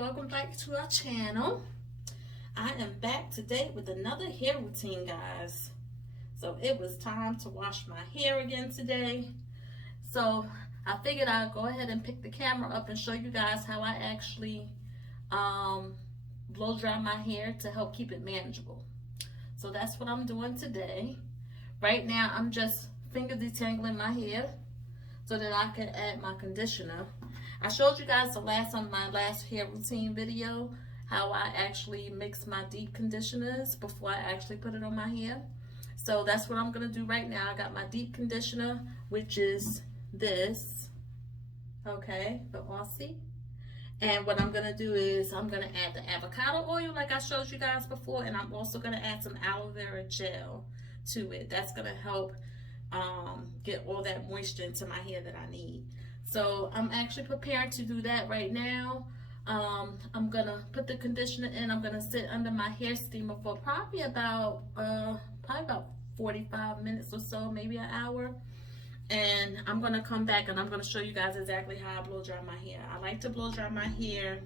welcome back to our channel. I am back today with another hair routine, guys. So it was time to wash my hair again today. So I figured I'd go ahead and pick the camera up and show you guys how I actually blow dry my hair to help keep it manageable. So that's what I'm doing today. Right now I'm just finger detangling my hair so that I can add my conditioner. I showed you guys on my last hair routine video how I actually mix my deep conditioners before I actually put it on my hair. So that's what I'm gonna do right now. I got my deep conditioner, which is this, okay, the Aussie. And what I'm gonna do is I'm gonna add the avocado oil like I showed you guys before, and I'm also gonna add some aloe vera gel to it. That's gonna help get all that moisture into my hair that I need. So I'm actually preparing to do that right now. I'm gonna put the conditioner in. I'm gonna sit under my hair steamer for probably about 45 minutes or so, maybe an hour. And I'm gonna come back and I'm gonna show you guys exactly how I blow dry my hair. I like to blow dry my hair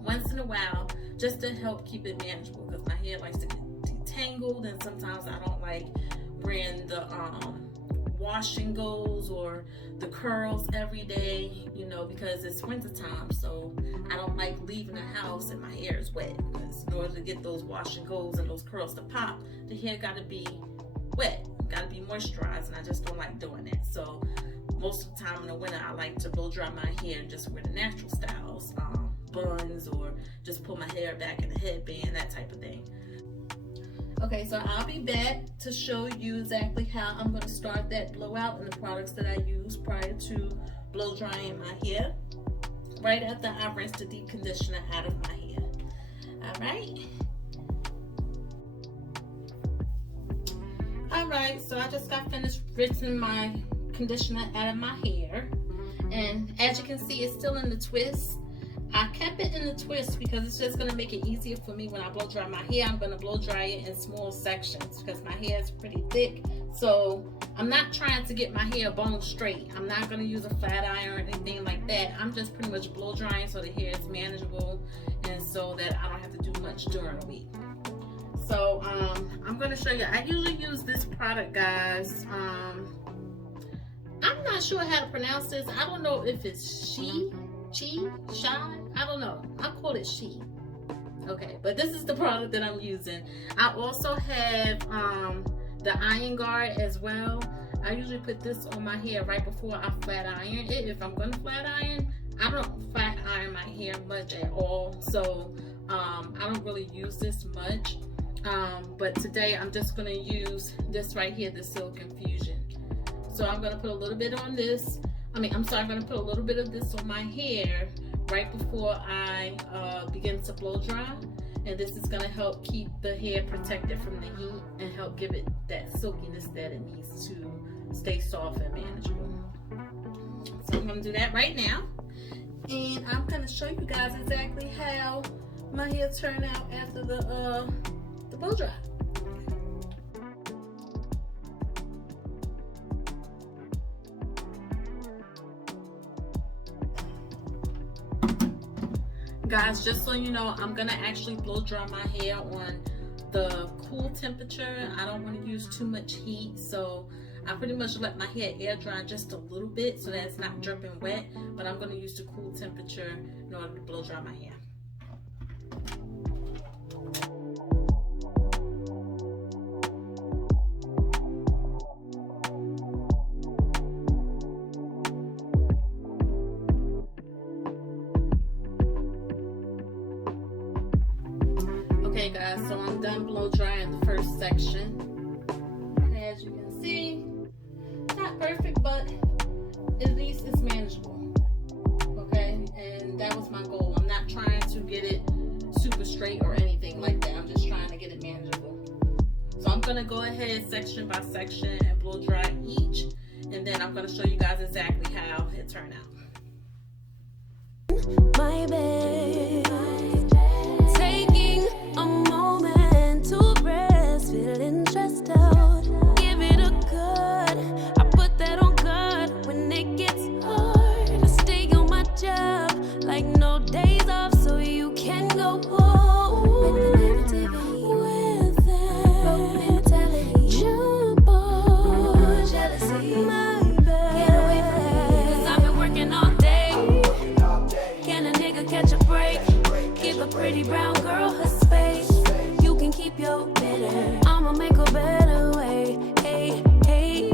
once in a while just to help keep it manageable, because my hair likes to get detangled, and sometimes I don't like wearing the wash and goes or the curls every day, you know, because it's winter time. So I don't like leaving the house and my hair is wet, because in order to get those wash and goes and those curls to pop, the hair got to be wet, got to be moisturized, and I just don't like doing that. So most of the time in the winter I like to blow dry my hair and just wear the natural styles, buns, or just pull my hair back in a headband, that type of thing. Okay, so I'll be back to show you exactly how I'm going to start that blowout and the products that I use prior to blow drying my hair, right after I rinse the deep conditioner out of my hair. Alright, so I just got finished rinsing my conditioner out of my hair, and as you can see, it's still in the twist. I kept it in the twist because it's just going to make it easier for me when I blow dry my hair. I'm going to blow dry it in small sections because my hair is pretty thick. So I'm not trying to get my hair bone straight. I'm not going to use a flat iron or anything like that. I'm just pretty much blow drying so the hair is manageable and so that I don't have to do much during the week. So I'm going to show you. I usually use this product, guys. I'm not sure how to pronounce this. I don't know if it's Shy, I don't know. I call it She. Okay, but this is the product that I'm using. I also have the iron guard as well. I usually put this on my hair right before I flat iron it. If I'm gonna flat iron, I don't flat iron my hair much at all, so I don't really use this much. But today I'm just gonna use this right here, the Silk Infusion. So I'm gonna put a little bit on this. I'm gonna put a little bit of this on my hair right before I begin to blow dry, and this is gonna help keep the hair protected from the heat and help give it that silkiness that it needs to stay soft and manageable. So I'm gonna do that right now, and I'm gonna show you guys exactly how my hair turned out after the blow dry. Guys, just so you know, I'm gonna actually blow dry my hair on the cool temperature. I don't want to use too much heat, so I pretty much let my hair air dry just a little bit so that it's not dripping wet, but I'm gonna use the cool temperature in order to blow dry my hair. Okay guys, so I'm done blow drying the first section. As you can see, not perfect, but at least it's manageable. Okay, and that was my goal. I'm not trying to get it super straight or anything like that. I'm just trying to get it manageable. So I'm gonna go ahead section by section and blow dry each, and then I'm gonna show you guys exactly how it turned out. My babe, taking a moment to rest, feeling stressed out. Give it a good. I put that on God when it gets hard. I stay on my job like no days off, so brown girl her space. You can keep your bitter. I'ma make a better way. Hey, hey.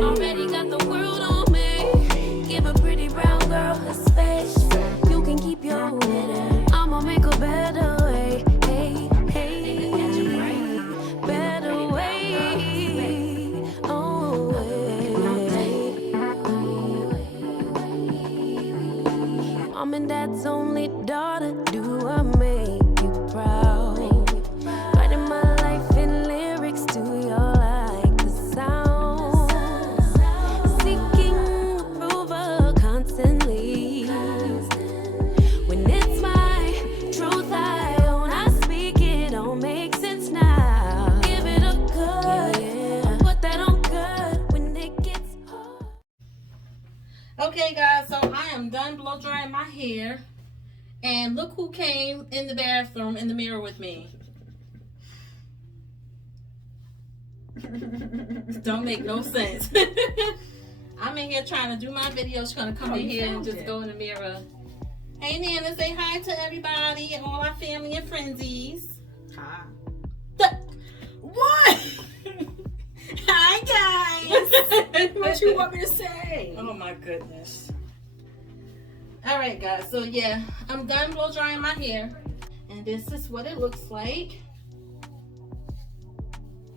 Already got the world on me. Give a pretty brown girl her space. You can keep your bitter. I'ma make a better way. Hey, hey. Better way. Oh, Mom and Dad's only daughter, do I make you proud? Writing my life in lyrics, do you like the sound? Seeking approval constantly. When it's my truth I own, I speak it, don't make sense now. Give it a good, put that on good when it gets hard. Okay, guys, so I am done blow drying my hair. And look who came in the bathroom in the mirror with me. Don't make no sense. I'm in here trying to do my video. She's going to come in here and just go in the mirror. Hey, Nana, say hi to everybody and all our family and frenzies. Hi. What? Hi, guys. What you want me to say? Oh, my goodness. All right, guys, so yeah, I'm done blow drying my hair, and this is what it looks like.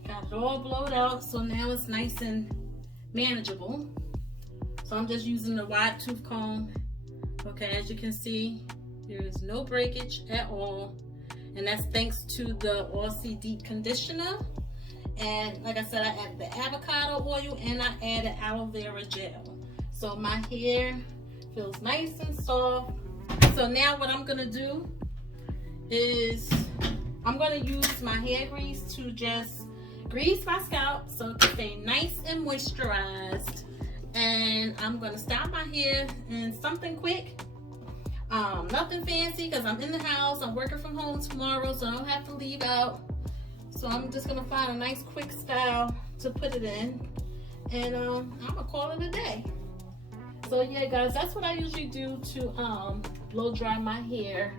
Got it all blowed out, so now it's nice and manageable. So I'm just using the wide tooth comb. Okay, as you can see, there is no breakage at all, and that's thanks to the Aussie Deep Conditioner. And like I said, I added the avocado oil and I added aloe vera gel. So my hair feels nice and soft. So now what I'm gonna do is I'm gonna use my hair grease to just grease my scalp so it can stay nice and moisturized. And I'm gonna style my hair in something quick, nothing fancy, because I'm in the house. I'm working from home tomorrow, so I don't have to leave out. So I'm just gonna find a nice quick style to put it in, and I'm gonna call it a day. So yeah, guys, that's what I usually do to blow dry my hair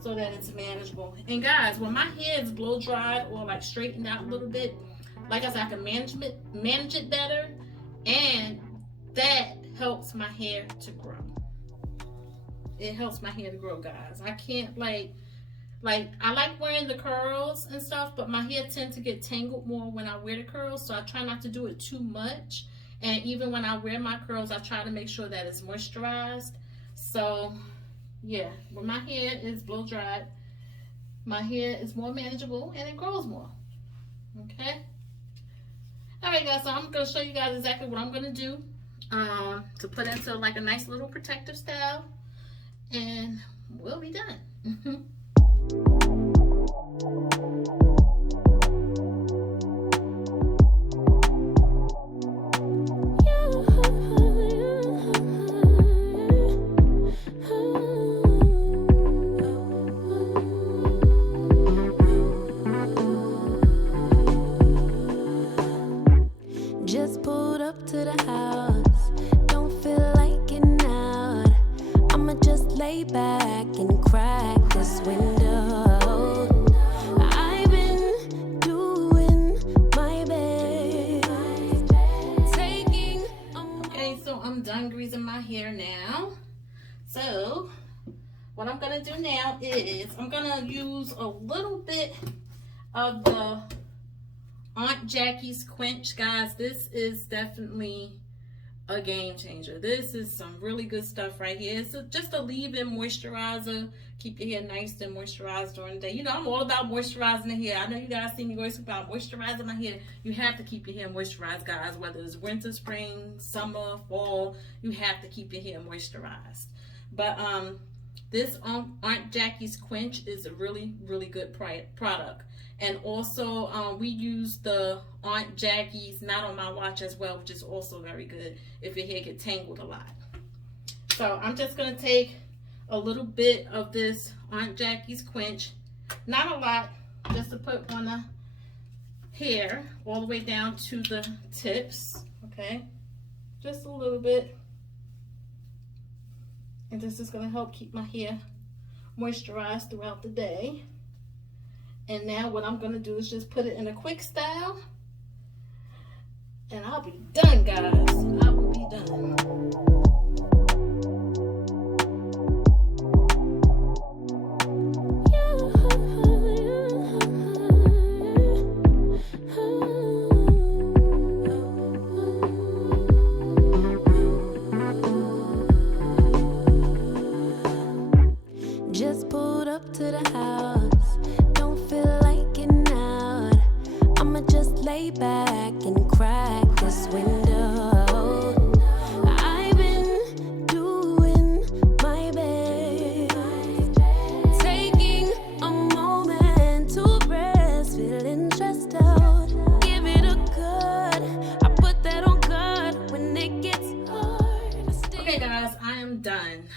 so that it's manageable. And guys, when my hair is blow dried or like straightened out a little bit, like I said, I can manage it better, and that helps my hair to grow. It helps my hair to grow, guys. I can't like I like wearing the curls and stuff, but my hair tends to get tangled more when I wear the curls, so I try not to do it too much. And even when I wear my curls, I try to make sure that it's moisturized. So yeah, when my hair is blow dried, my hair is more manageable and it grows more. Okay. All right, guys, so I'm going to show you guys exactly what I'm going to do to put into like a nice little protective style, and we'll be done. Just pulled up to the house, don't feel like getting out. I'ma just lay back and crack this window. I've been doing my best, taking Okay, so I'm done greasing my hair now. So what I'm gonna do now is I'm gonna use a little bit of the Aunt Jackie's Quench. Guys, this is definitely a game changer. This is some really good stuff right here. It's just a leave-in moisturizer. Keep your hair nice and moisturized during the day. You know, I'm all about moisturizing the hair. I know you guys see me always about moisturizing my hair. You have to keep your hair moisturized, guys. Whether it's winter, spring, summer, fall, you have to keep your hair moisturized. But this Aunt Jackie's Quench is a really, really good product. And also, we use the Aunt Jackie's Not On My Watch as well, which is also very good if your hair gets tangled a lot. So I'm just going to take a little bit of this Aunt Jackie's Quench, not a lot, just to put on the hair all the way down to the tips, okay? Just a little bit. And this is going to help keep my hair moisturize throughout the day. And now what I'm going to do is just put it in a quick style. And I'll be done, guys. I will be done. Just pulled up to the house. Don't feel like getting out. I'ma just lay back and crack this window. I've been doing my best, taking a moment to rest, feeling stressed out. Give it a good. I put that on God when it gets hard. Okay, guys, I am done.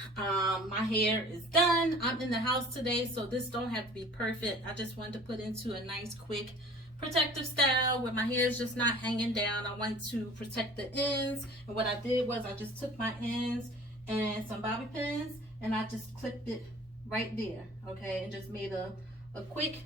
My hair is done. I'm in the house today, so this don't have to be perfect. I just wanted to put into a nice, quick, protective style where my hair is just not hanging down. I want to protect the ends, and what I did was I just took my ends and some bobby pins and I just clipped it right there, okay, and just made a quick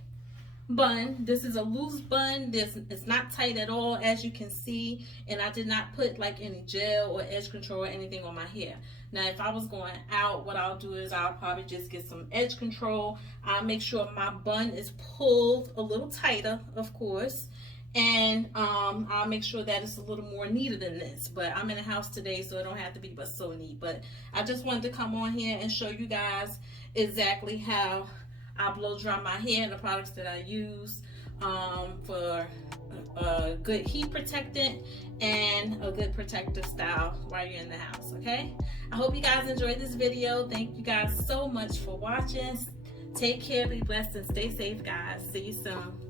bun. This is a loose bun. It's not tight at all, as you can see, and I did not put like any gel or edge control or anything on my hair. Now if I was going out, what I'll do is I'll probably just get some edge control. I'll make sure my bun is pulled a little tighter, of course, and I'll make sure that it's a little more neater than this. But I'm in the house today, so it don't have to be but so neat. But I just wanted to come on here and show you guys exactly how I blow dry my hair and the products that I use for a good heat protectant and a good protective style while you're in the house, okay? I hope you guys enjoyed this video. Thank you guys so much for watching. Take care, be blessed, and stay safe, guys. See you soon.